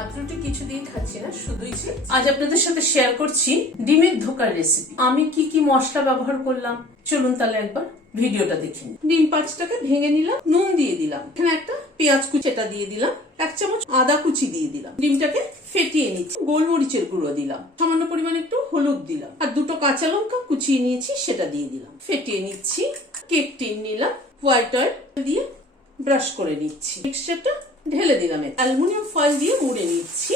ভাত রুটি কিছু দিয়ে খাচ্ছি না, শুধুই আজ আপনাদের সাথে শেয়ার করছি ডিমের ধোকার রেসিপি। আমি কি কি মশলা ব্যবহার করলাম চলুন তাহলে একবার ভিডিওটা দেখে নিন। ডিম 5টাকে ভেঙে নিলাম, নুন দিয়ে দিলাম, এখানে একটা পেঁয়াজ কুচি এটা দিয়ে দিলাম, 1 চামচ আদা কুচি দিয়ে দিলাম, ডিমটাকে ফেটিয়ে নিচ্ছি, গোলমরিচের গুঁড়ো দিলাম, সামান্য পরিমাণে একটু হলুদ দিলাম, আর 2টো কাঁচা লঙ্কা কুচিয়ে নিয়েছি সেটা দিয়ে দিলাম, ফেটিয়ে নিচ্ছি। কেক টিন নিলাম, হোয়াইট অয়েল দিয়ে ব্রাশ করে নিচ্ছি, মিক্সচারটা ঢেলে দিলাম, অ্যালুমিনিয়াম ফয়েল দিয়ে মুড়ে নিচ্ছি।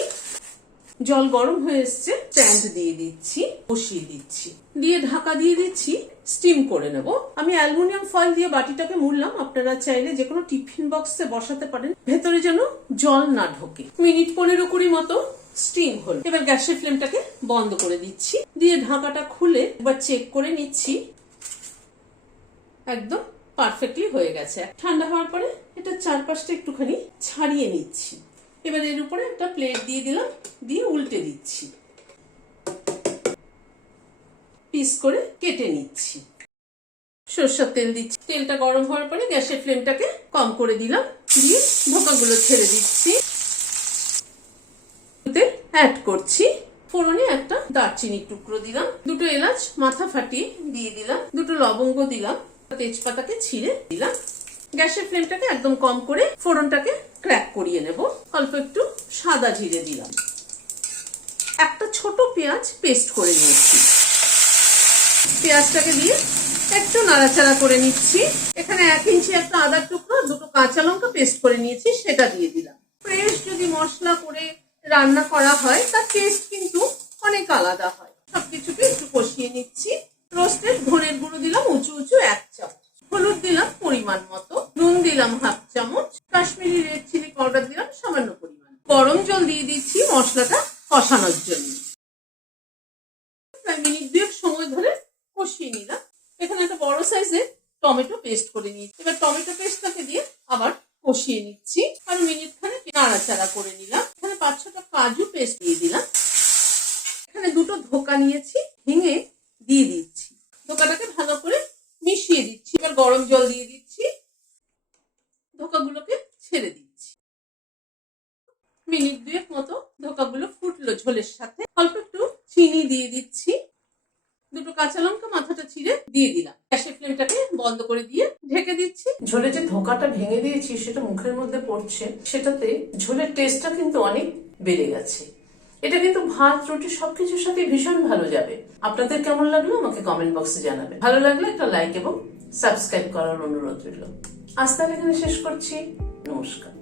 জল গরম হয়ে এসছে, স্ট্যান্ড দিয়ে দিচ্ছি, বসিয়ে দিচ্ছি, দিয়ে ঢাকা দিয়ে দিচ্ছি, স্টিম করে নেব। আমি অ্যালুমিনিয়াম ফয়েল দিয়ে বাটিটাকে মুড়লাম, আপনারা চাইলে যে কোনো টিফিন বক্সে বসাতে পারেন, ভেতরে যেন জল না ঢোকে। মিনিট 15-20 মতো স্টিম হলো। এবার গ্যাসের ফ্লেমটাকে বন্ধ করে দিচ্ছি, দিয়ে ঢাকাটা খুলে একবার চেক করে নিচ্ছি, একদম পারফেক্টলি হয়ে গেছে। ঠান্ডা হওয়ার পরে এটা চারপাশটা একটুখানি ছাড়িয়ে নিচ্ছি। এবার এর উপরে একটা প্লেট দিয়ে দিলাম, দিয়ে উল্টে দিচ্ছি, পিস করে কেটে নিচ্ছি। সরষের তেল দিচ্ছি, তেলটা গরম হওয়ার পরে গ্যাসের ফ্লেমটাকে কম করে দিলাম, দিয়ে ধোকাগুলো ছেড়ে দিচ্ছি, অ্যাড করছি। ফোড়নে একটা দারচিনির টুকরো দিলাম, 2টো এলাচ মাথা ফাটিয়ে দিয়ে দিলাম, 2টো লবঙ্গ দিলাম, তেজপাতাকে ছিঁড়ে দিলাম। গ্যাসের ফ্লেমটাকে একদম কম করে ফোড়নটাকে ক্র্যাক করিয়ে নেব। অল্প একটু সাদা জিরে দিলাম, একটা ছোট পেঁয়াজ পেস্ট করে নিয়েছি, পেঁয়াজটাকে দিয়ে একটু নাড়াচাড়া করে নিচ্ছি। এখানে 1 ইঞ্চি একটা আদার টুকরো, 2টো কাঁচা লঙ্কা পেস্ট করে নিয়েছি সেটা দিয়ে দিলাম। ফ্রেশ যদি মশলা করে রান্না করা হয় তার টেস্ট কিন্তু অনেক আলাদা হয়। সবকিছুকে একটু কষিয়ে নিচ্ছি। রোস্টেড ধনের গুঁড়ো দিলাম উঁচু উঁচু 1 চামচ, হলুদ দিলাম পরিমাণ মতো, নুন দিলাম 1/2 চামচ, কাশ্মীরি রেড চিলি পাউডার দিলাম সামান্য পরিমাণ। গরম জল দিয়ে দিচ্ছি মশলাটা কষানোর জন্য। প্রায় মিনিট 2 সময় ধরে কষিয়ে নিলাম। এখানে একটা বড় সাইজের টমেটো পেস্ট করে নিয়েছি। এবার টমেটো পেস্টটাকে দিয়ে আবার কষিয়ে নিচ্ছি, আর মিনিট খানে নাড়াচাড়া করে নিলাম। এখানে 5-6টা কাজু পেস্ট দিয়ে দিলাম। এখানে 2টো ধোকা নিয়েছি, ভেঙে দিয়ে দিচ্ছি, ধোকাটাকে ভালো করে মিশিয়ে দিচ্ছি। এবার গরম জল দিয়ে দিচ্ছি, ধোকাগুলোকে ছেড়ে দিচ্ছি। মিনিট 2 মতো ধোকাগুলো ফুটলো ঝোলের সাথে। অল্প একটু চিনি দিয়ে দিচ্ছি, 2টো কাঁচা লঙ্কা মাথাটা ছিঁড়ে দিয়ে দিলাম। গ্যাসের ফ্লেমটাকে বন্ধ করে দিয়ে ঢেকে দিচ্ছি। ঝোলে যে ধোকাটা ভেঙে দিয়েছি সেটা মুখের মধ্যে পড়ছে, সেটাতে ঝোলের টেস্টটা কিন্তু অনেক বেড়ে গেছে। এটা কিন্তু ভাত রুটি সবকিছুর সাথে ভীষণ ভালো যাবে। আপনাদের কেমন লাগলো আমাকে কমেন্ট বক্সে জানাবেন। ভালো লাগলে একটা লাইক এবং সাবস্ক্রাইব করার অনুরোধ রইল। আজ তাহলে এখানে শেষ করছি, নমস্কার।